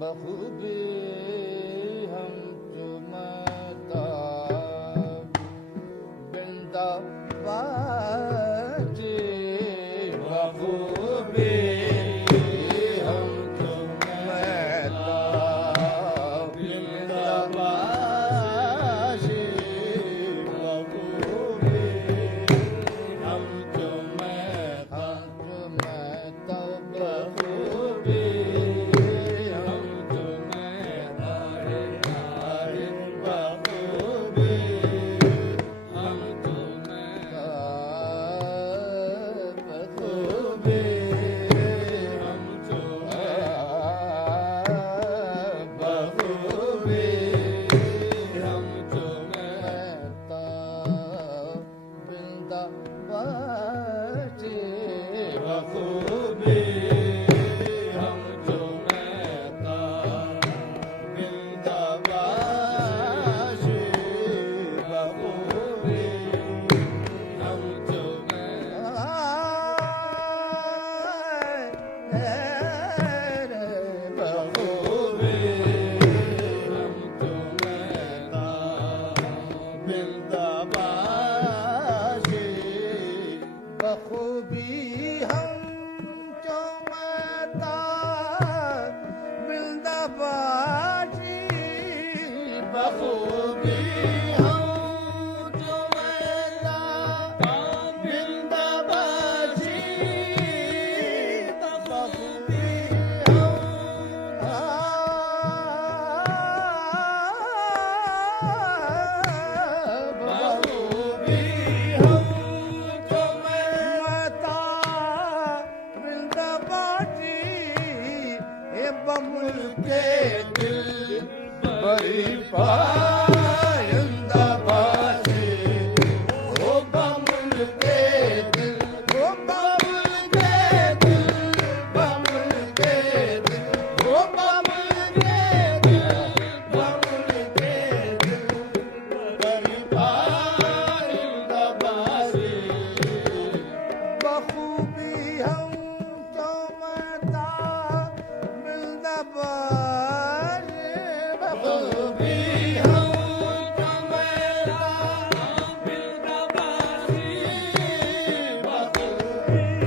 बखूबी हम चुमता बिंदाबाजी बखूबी हम चुमता बिंदाबाजी बखूबी हम चुमता बखूबी बखूबी हम चुमता बिंदाबाजी बखूबी हम चुमता बिंदाबाजी बखूबी बमुल के दिल बड़ी पायंदाबाजी ओ बमुल के दिल ओ बमुल के दिल बमुल के दिल ओ बमुल के दिल बमुल के दिल बड़ी पायंदाबाजी बखूबी हम चुमता बखूबी हम चुमता बिंदाबाजी बखूबी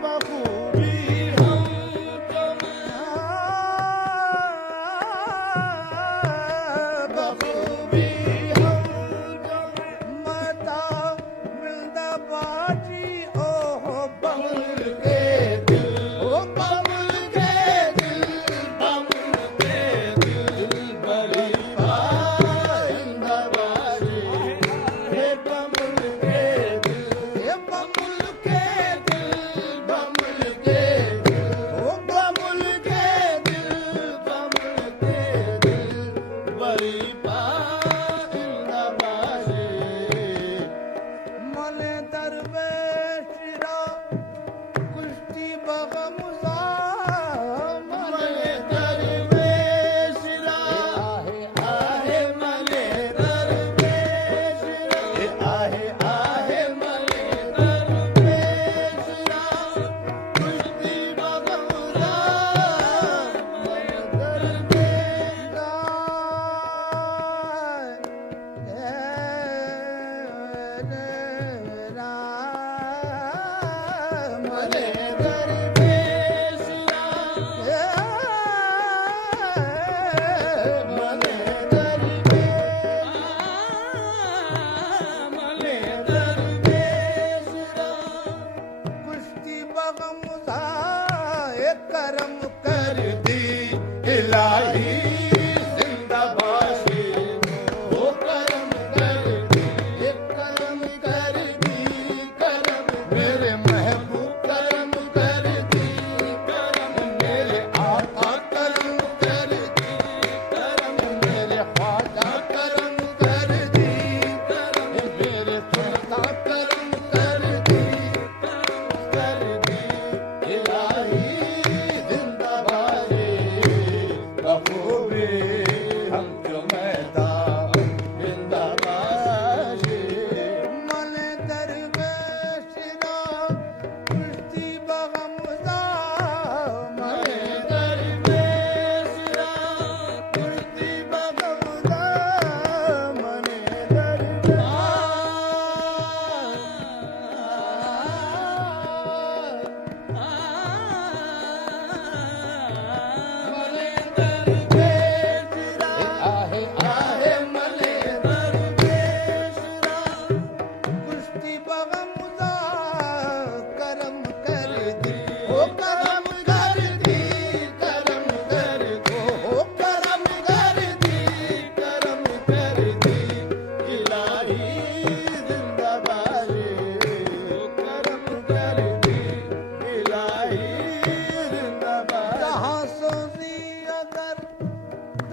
बखूबी हम चुमता बखूबी बाजी ओ बमुल के दिल ओ बमुल के दिल बमुल के दिल बड़ी पायंदाबाजी हे बमुल के दिल हे बमुल के दिल बमुल के दिल ओ बमुल के दिल बमुल के दिल बड़ी पायंदाबाजी मने दरवेशिरा कुश्ती बगमुजा मने दरवेशिरा आहे आहे मने दरवेशिरा आहे आहे मने दरवेशिरा कुश्ती बगमुजा मने दरवेशिरा मने दरवेशिरा मने दरवेशिरा कुश्ती बगमुजा करम कर दी इलाही जिंदाबाशी वो करम कर दी करम कर दी करम मेरे महबूब करम कर दी करम मेरे आका करम कर दी करम मेरे ख्वाजा करम कर दी करम मेरे खुदा करम कर दी इलाही जिंदाबाशी बखूबी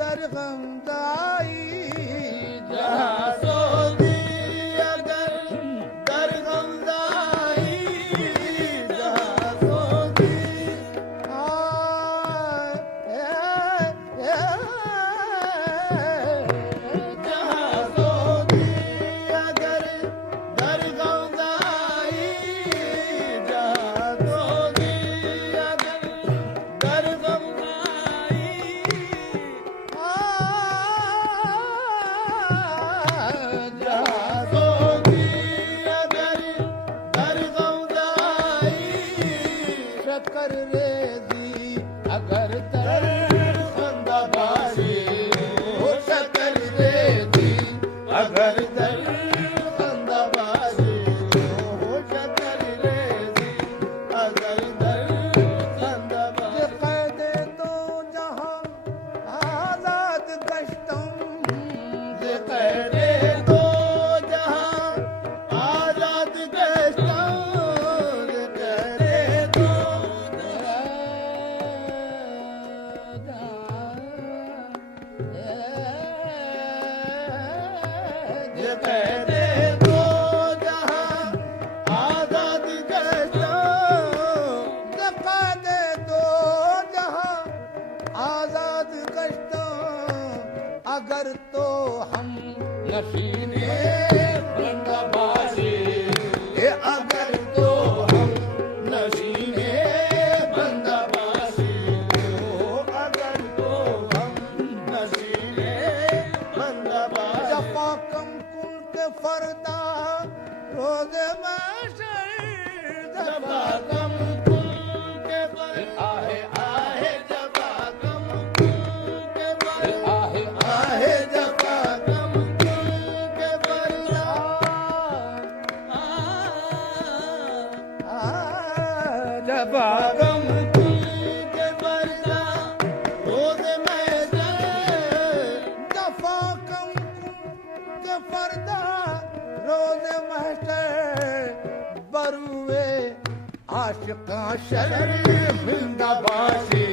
अगर गमदाई जहाँ सो दी अगर दर गमदाई जहाँ सो दी जहाँ सो दी अगर दर गमदाई जहाँ सो दी अगर दर गमदाई जहाँ सो दी अगर दर गमदाई शकर रेजी अगर दर खंदाबाजी हो शकर रेजी अगर दर खंदाबाजी हो शकर रेजी अगर दर खंदाबाजी कैद तो जहां आजाद कश्तम कैद तो जहां आजाद कश्तम कैद तो कहते दो जहां आजाद कश्तों कहते दो जहां आजाद कश्तों अगर तो हम नशीने बंदाबाजी अगर तो हम नशीने बंदाबाजी अगर तो हम नशीने बंदाबाजी जफा कम कुन के फरदा रोज महशर जफा कम कुन के फरदा आहे जफा कम कुन के फरदा आहे जफा कम कुन के फरदा जफा कम कुन के फरदा रोज महशर जफा कम के फरदा रोज महशर बरुए आशिकां शर जिंदाबाजी